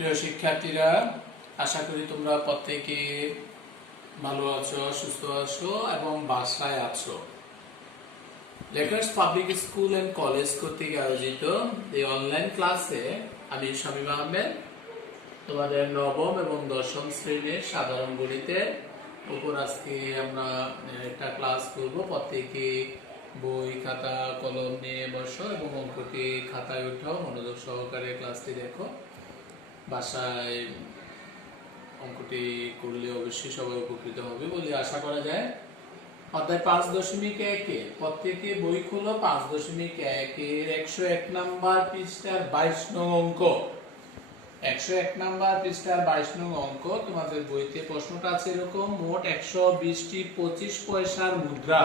প্রিয় শিক্ষার্থীরা, আশা করি তোমরা প্রত্যেকে ভালো আছো, সুস্থ আছো এবং বাসায় আছো। Lakers public school and college কর্তৃক আয়োজিত এই অনলাইন ক্লাসে আমি শামীম আহমেদ তোমাদের নবম এবং দশম শ্রেণীর সাধারণ গণিতের উপর আজকে আমরা একটা ক্লাস করব। প্রত্যেকে বই, খাতা, কলম নিয়ে বসো এবং অঙ্কটি খাতায় উঠাও, মনোযোগ সহকারে ক্লাসটি দেখো। বাসায় অঙ্কটি করলে অবশ্যই সবাই উপকৃত হবে বলে আশা করা যায়। অধ্যায় 5.1 প্রত্যেকে বই খুলো। 5.1 101 নাম্বার পৃষ্ঠার 22 নং অঙ্ক। 101 নাম্বার পৃষ্ঠার 22 নং অঙ্ক। তোমাদের বইতে প্রশ্নটা আছে এরকম: মোট 120টি 25 পয়সার মুদ্রা,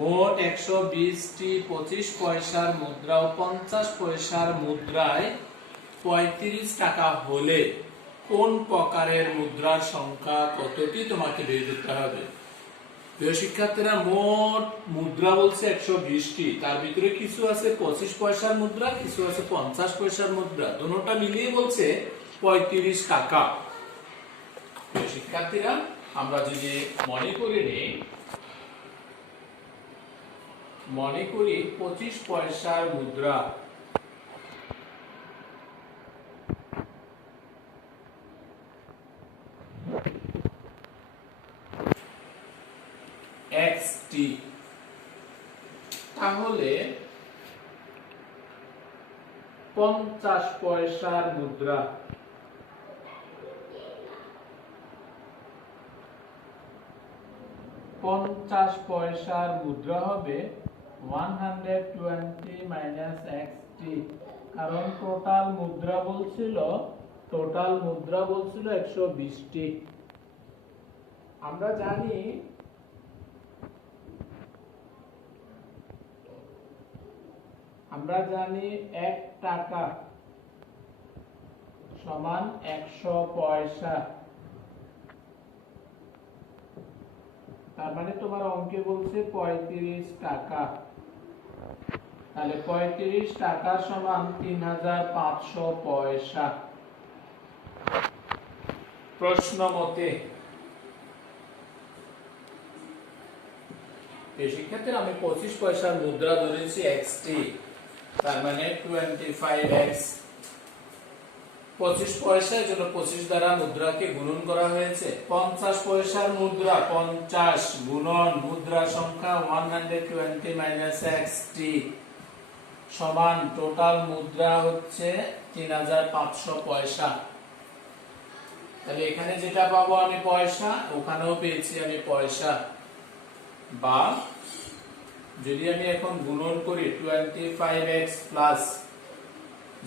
মোট 120টি 25 পয়সার মুদ্রা ও 50 পয়সার মুদ্রায় 35 টাকা হলে কোন প্রকারের মুদ্রার সংখ্যা কতটি তোমাকে বের করতে হবে। প্রিয় শিক্ষার্থীরা, মোট মুদ্রা বলছে 120টি, তার ভিতরে কিছু আছে 25 পয়সার মুদ্রা, কিছু আছে 50 পয়সার মুদ্রা, দুটোটা মিলিয়ে বলছে 35 টাকা। প্রিয় শিক্ষার্থীরা, আমরা যদি মনে করি 25 পয়সার মুদ্রা, XT, তাহলে 50 পয়সার মুদ্রা, হবে 120 মাইনাস XT, কারণ টোটাল মুদ্রা বলছিল 120টি। আমরা জানি এক টাকা সমান 100 পয়সা। তার মানে তোমার অঙ্কে বলছে 35 টাকা, তাহলে 35 টাকা সমান 3500 পয়সা প্রশ্ন মতে। এই শিক্ষার্থীরা, আমি 25 পয়সার মুদ্রা ধরেছি XT, তার মানে 25x। 25 পয়সা, এর জন্য 25 দ্বারা মুদ্রাকে গুণন করা হয়েছে। 50 পয়সার মুদ্রা, 50 গুণন মুদ্রা সংখ্যা 120 মাইনাস XT সমান টোটাল মুদ্রা হচ্ছে 3500 পয়সা। তাহলে এখানে যেটা পাবো আমি পয়সা, ওখানেও পেয়েছি আমি পয়সা। বা যদি আমি এখন গুণন করি 25x প্লাস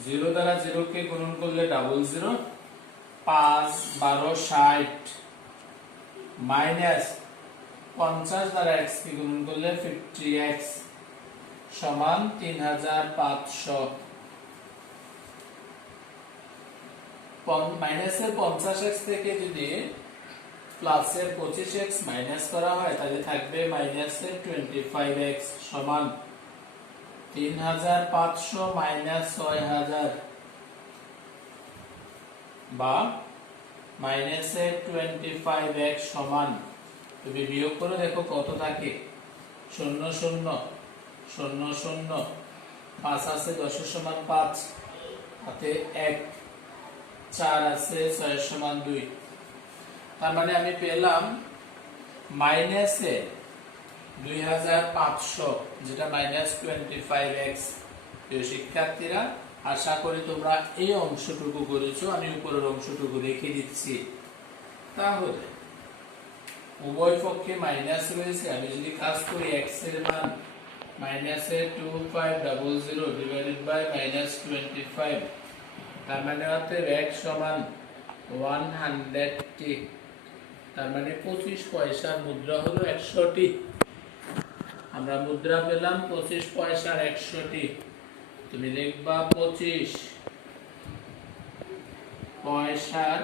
0 দ্বারা 0 কে গুণন করলে 00, 5 12 60 মাইনাস 50 দ্বারা x কে গুণন করলে 50x সমান 3500। মাইনাসের 50x থেকে যদি প্লাসের 25x মাইনাস করা হয়, তাহলে থাকবে মাইনাসের 25x সমান 3500 মাইনাস 6000, বা মাইনাসের 25x সমান, তুমি বিয়োগ করে দেখো কত থাকে। 0 0 0 0, 5 আছে 10 এর সমান 5, হাতে 1, 4 আছে 6 এর সমান 2। তার মানে আমি পেলাম মাইনাসে 2500, যেটা মাইনাস 25x। প্রিয় শিক্ষার্থীরা, আশা করি তোমরা এই অংশটুকু করেছো, আমি উপরের অংশটুকু রেখে দিচ্ছি। তাহলে উভয় পক্ষে মাইনাস রয়েছে, আমি যদি কাজ করি x এর মান মাইনাসে 2500 ডিভাইডেড বাই মাইনাস 25, তার মানে অতএব x সমান 100টি, তার মানে 25 পয়সার মুদ্রা হলো 100টি। আমরা মুদ্রা পেলাম 25 পয়সার 100টি। তুমি লিখবা 25 পয়সার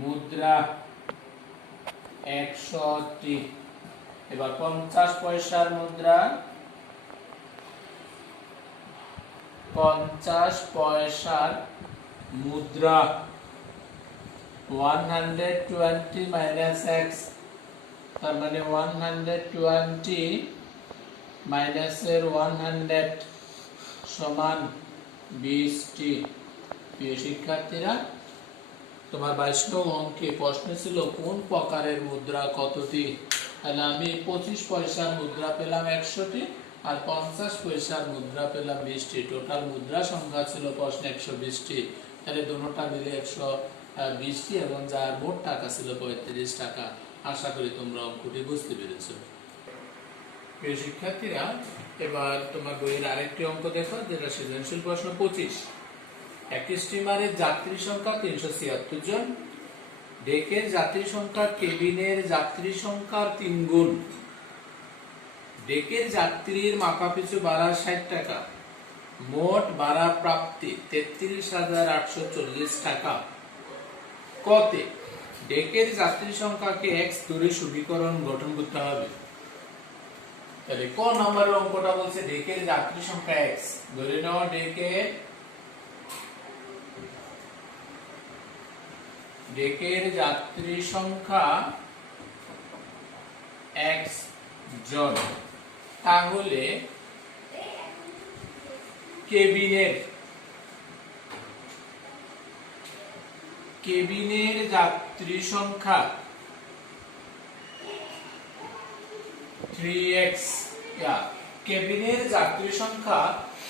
মুদ্রা 100টি। এবার 50 পয়সার মুদ্রা 50 পয়সার মুদ্রা 120 মাইনাস x, তার মানে 120 মাইনাসের 100 সমান 20টি। প্রিয় শিক্ষার্থীরা, তোমার 22 নং অঙ্কে প্রশ্ন ছিল কোন প্রকারের মুদ্রা কতটি। তাহলে আমি 25 পয়সার মুদ্রা পেলাম 100টি আর 50 পয়সার মুদ্রা পেলাম 20টি। টোটাল মুদ্রা সংখ্যা ছিল প্রশ্নে 120টি। তাহলে দুটোটা মিলে 120টি এবং যার মোট টাকা ছিল 35 টাকা। আশা করি তোমরা অঙ্কটি বুঝতে পেরেছো। প্রিয় শিক্ষার্থীরা, এবার তোমার বইয়ের আরেকটি অঙ্ক দেখো, যেটা সৃজনশীল প্রশ্ন 25। একটি স্টিমারের যাত্রী সংখ্যা 376 জন, ডেকের যাত্রী সংখ্যা কেবিনের যাত্রী সংখ্যার 3 গুণ। ডেকের যাত্রীর মাথাপিছু ভাড়া 60 টাকা, মোট ভাড়া প্রাপ্তি 33,840 টাকা। কতে ডেকের যাত্রী সংখ্যাকে x ধরে সমীকরণ গঠন করতে হবে। তাহলে ক নম্বরের অঙ্কটা বলছে ডেকের যাত্রী সংখ্যা x। ধরে নাও ডেকের যাত্রী সংখ্যা x জন। তাহলে কেবিনের যাত্রী সংখ্যা 3x। কেবিনের যাত্রী সংখ্যা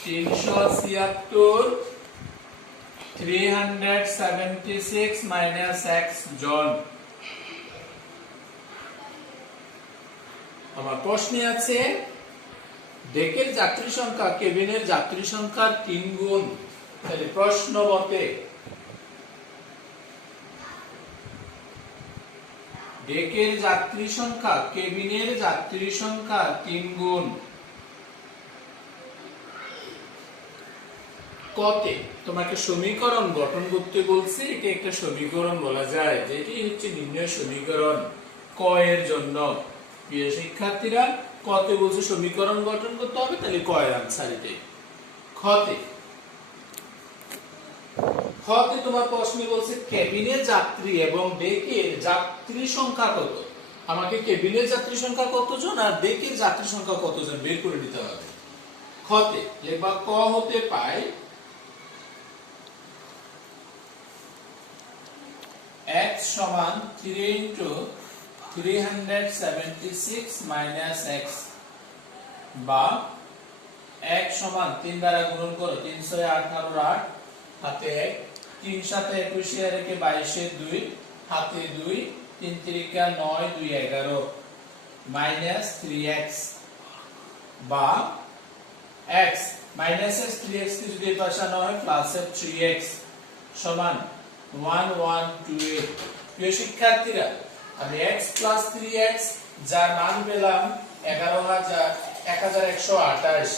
376 376 মাইনাস x জন। আমার প্রশ্নে আছে ডেকের যাত্রী সংখ্যা কেবিনের যাত্রী সংখ্যার 3 গুণ। তাহলে প্রশ্ন মতে ডেকের যাত্রী সংখ্যা কেবিনের যাত্রী সংখ্যা 3 গুণ। কতে তোমাকে সমীকরণ গঠন করতে বলছে। এটা একটা সমীকরণ বলা যায়, যেটি হচ্ছে নির্ণয় সমীকরণ ক এর জন্য। প্রিয় শিক্ষার্থীরা, কতে বলছে সমীকরণ গঠন করতে হবে, তাহলে ক এর আনসার এটাই। খতে তোমার প্রশ্নে বলছে কেবিনের যাত্রী এবং ডেকের যাত্রী সংখ্যা কত। আমাকে কেবিনের যাত্রী সংখ্যা কতজন আর ডেকের যাত্রী সংখ্যা কতজন বের করে নিতে হবে। খতে লিখবা ক হতে পাই x সমান 3 into 376 minus x, বা x সমান 3 দ্বারা গুণন করো, 3 6 18 8 হাতে 1, 3 7 21 এর একে 22 এর 2 হাতে 2, 3 3 9 2 11 minus 3x, বা x minus x 3x কে যদি পাশে না হয় প্লাস 3x সমান 1128। প্রিয় শিক্ষার্থীরা, আমি x প্লাস 3x যার মান পেলাম 1128।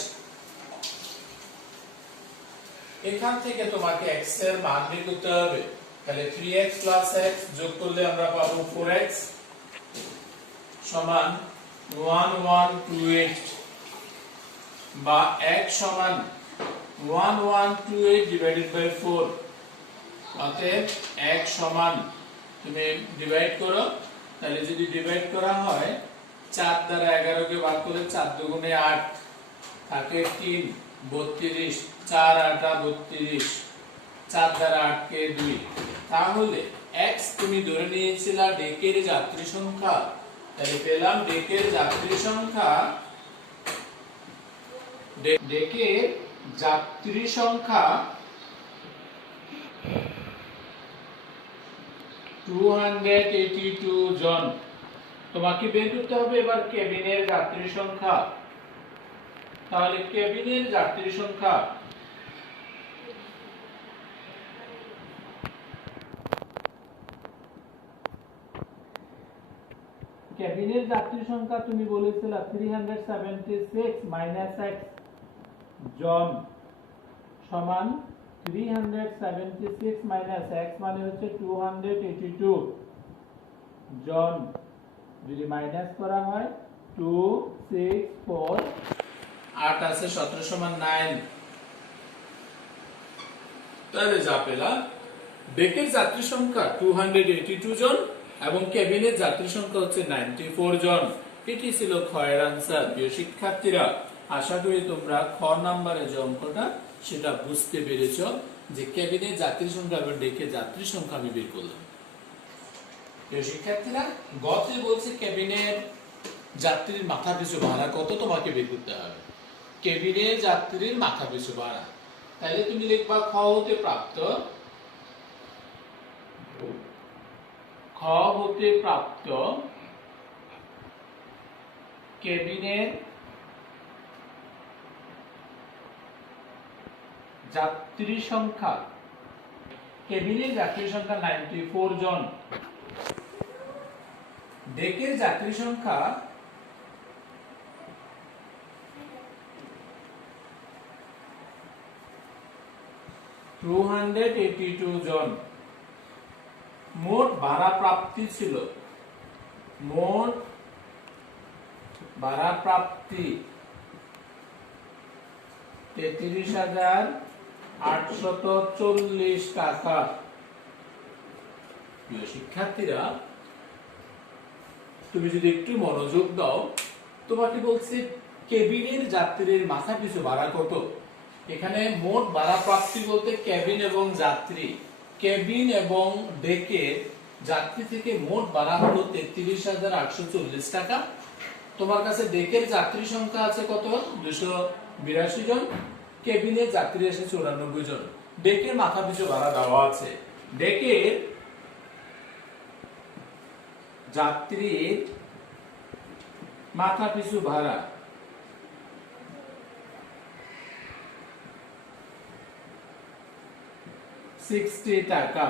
এখান থেকে তোমাকে x এর মান বের করতে হবে। তাহলে 3x প্লাস x যোগ করলে আমরা পাবো 4x সমান 1128, বা x সমান 1128 ডিভাইডেড বাই 4। অতএব x সমান, তুমি ডিভাইড করো, তাহলে যদি ডিভাইড করা হয় 4 দ্বারা 11 কে ভাগ করলে 4 দুগুণে 8 থাকে 3 32, 4 8 32, 4 দ্বারা 8 কে 2। তাহলে x তুমি ধরে নিয়েছিলা ডেকের যাত্রী সংখ্যা। তাহলে পেলাম ডেকের যাত্রী সংখ্যা 282 জন। তোমাকে বের করতে হবে এবার কেবিনের যাত্রী সংখ্যা। তাহলে কেবিনের যাত্রী সংখ্যা তুমি বলেছিলে 376 মাইনাস x জন সমান 376 মাইনাস x মানে হচ্ছে 282 জন। যদি মাইনাস করা হয় 2 6 4 8 আছে 17 সমান 9, তাহলে যা পেলা, ডেকের যাত্রী সংখ্যা 282 জন এবং কেবিনের যাত্রী সংখ্যা হচ্ছে 94 জন। এটি ছিল ক্ষয়ের আনসার। প্রিয় শিক্ষার্থীরা, আশা করি তোমরা খ নাম্বারের যে অঙ্কটা সেটা বুঝতে পেরেছো, যে কেবিনের যাত্রী সংখ্যা এবং ডেকের যাত্রী সংখ্যা আমি বের করলাম। প্রিয় শিক্ষার্থীরা, গতে বলছে কেবিনের যাত্রীর মাথা পিছু ভাড়া কত তোমাকে বের করতে হবে। কেবিনের যাত্রীর মাথা পিছু ভাড়া, তাহলে তুমি লিখবা খ হতে প্রাপ্ত, খ হতে প্রাপ্ত কেবিনের যাত্রী সংখ্যা, কেবিনের যাত্রী সংখ্যা 94 জন, ডেকের যাত্রী সংখ্যা 282 জন। মোট ভাড়া প্রাপ্তি ছিল, মোট ভাড়া প্রাপ্তি 33,840 টাকা। প্রিয় শিক্ষার্থীরা, তুমি যদি একটু মনোযোগ দাও, তোমাকে বলছে কেবিনের যাত্রীর মাথা পিছু ভাড়া কত। এখানে মোট ভাড়া প্রাপ্তি বলতে কেবিন এবং যাত্রী, কেবিন এবং ডেকের যাত্রী থেকে মোট ভাড়া হলো 33,840 টাকা। তোমার কাছে ডেকের যাত্রী সংখ্যা আছে কত, 282 জন, কেবিনের যাত্রী আছে 94 জন। ডেকের মাথা পিছু ভাড়া দেওয়া আছে। ডেকের যাত্রীর মাথা পিছু ভাড়া 60 টাকা।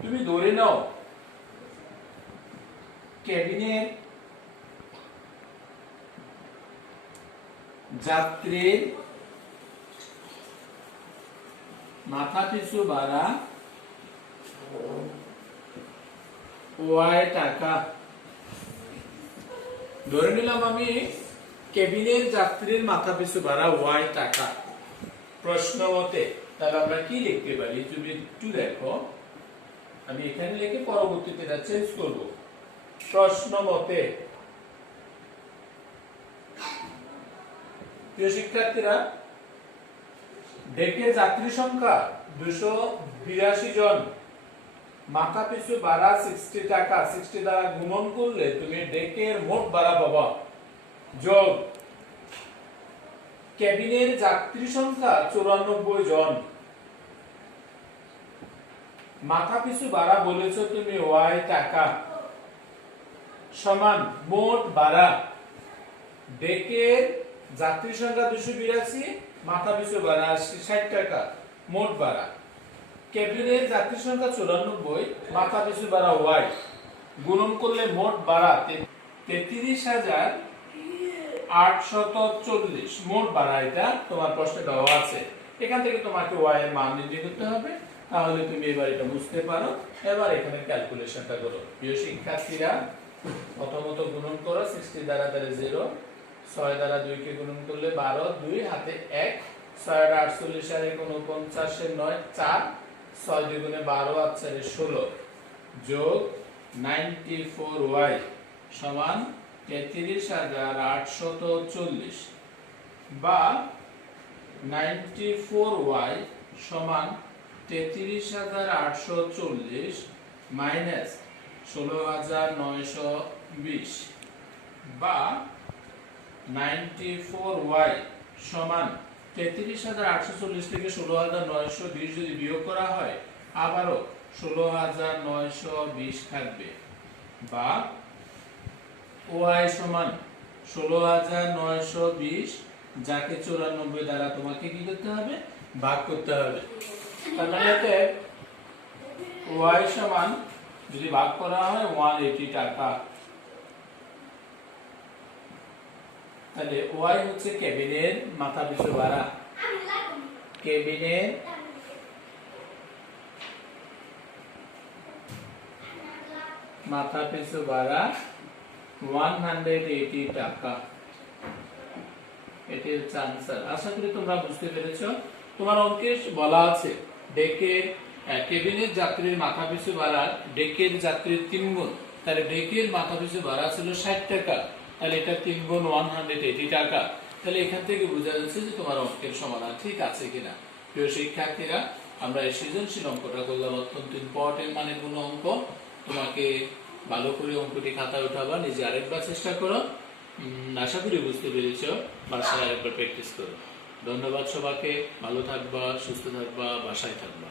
তুমি ধরে নাও কেবিনের যাত্রীর মাথা পিছু ভাড়া টাকা। ধরে নিলাম আমি কেবিনের যাত্রীর মাথা পিছু ভাড়া টাকা প্রশ্ন মতে। তাহলে আমরা কি লিখতে পারি, তুমি একটু দেখো, আমি এখানে লিখে পরবর্তীতে চেঞ্জ করব। প্রশ্ন মতে, প্রিয় শিক্ষার্থীরা, ডেকের যাত্রী সংখ্যা 282 জন, মাথা পিছু ভাড়া 60 টাকা। 60 দ্বারা গুণন করলে তুমি ডেকের মোট ভাড়া পাবা, যোগ কেবিনের যাত্রী সংখ্যা 94 জন, মাথা পিছু ভাড়া বলেছো তুমি টাকা, সমান মোট ভাড়া। ডেকের যাত্রী সংখ্যা 282, মাথা পিছু ভাড়া 60 টাকা, মোট ভাড়া। কেবিনের যাত্রী সংখ্যা 94, মাথা পিছু ভাড়া গুণন করলে মোট ভাড়া 33,840 মোট ভাড়া। এটা তোমার প্রশ্নে দেওয়া আছে। এখান থেকে তোমাকে এর মান নির্ণয় করতে হবে, তাহলে তুমি এবার এটা বুঝতে পারো। এবার এখানে ক্যালকুলেশনটা করো। প্রিয় শিক্ষার্থীরা, প্রথমত গুণন করো, 60 দ্বারা 0, 6 দ্বারা 2 কে গুণন করলে 12, 2 হাতে 1, 6 আর 48 আর 49 এর 9, 4, 6 দ্বিগুণে 12 আর 4 16, যোগ 94y সমান 33,840, বা 94y সমান 33,840 মাইনাস 16,920, বা 94y সমান 33,840 থেকে 16,920 যদি বিয়োগ করা হয় আবারও 16,920 থাকবে, বা y সমান 16,920, যাকে 94 দ্বারা তোমাকে কি করতে হবে, ভাগ করতে হবে। তার মানে এতে y সমান যদি ভাগ করা হয় 180 টাকা। তাহলে y হচ্ছে কেবিনের মাথা পিছু ভাড়া, কেবিনের মাথা পিছু ভাড়া 180 টাকা। এটি হচ্ছে আনসার। আশা করি তোমরা বুঝতে পেরেছো। তোমার অঙ্কে বলা আছে ডেকের কেবিনের যাত্রীর মাথাপিছু ভাড়া ডেকের যাত্রীর 3 গুণ, তাহলে ডেকের মাথাপিছু ভাড়া ছিল 60 টাকা, তাহলে এটা 3 গুণ 180 টাকা। তাহলে এখান থেকে বোঝা যাচ্ছে যে তোমার অঙ্কের সমাধান ঠিক আছে কিনা। প্রিয় শিক্ষার্থীরা, আমরা এই সৃজনশীল অঙ্কটা করলাম, অত্যন্ত ইম্পর্টেন্ট মানে কোনো অঙ্ক। তোমাকে ভালো করে অঙ্কটি খাতায় উঠাবা, নিজে আরেকবার চেষ্টা করো। আশা করি বুঝতে পেরেছো, বাসায় আরেকবার প্র্যাকটিস করো। ধন্যবাদ সবাইকে, ভালো থাকবা, সুস্থ থাকবা, বাসায় থাকবা।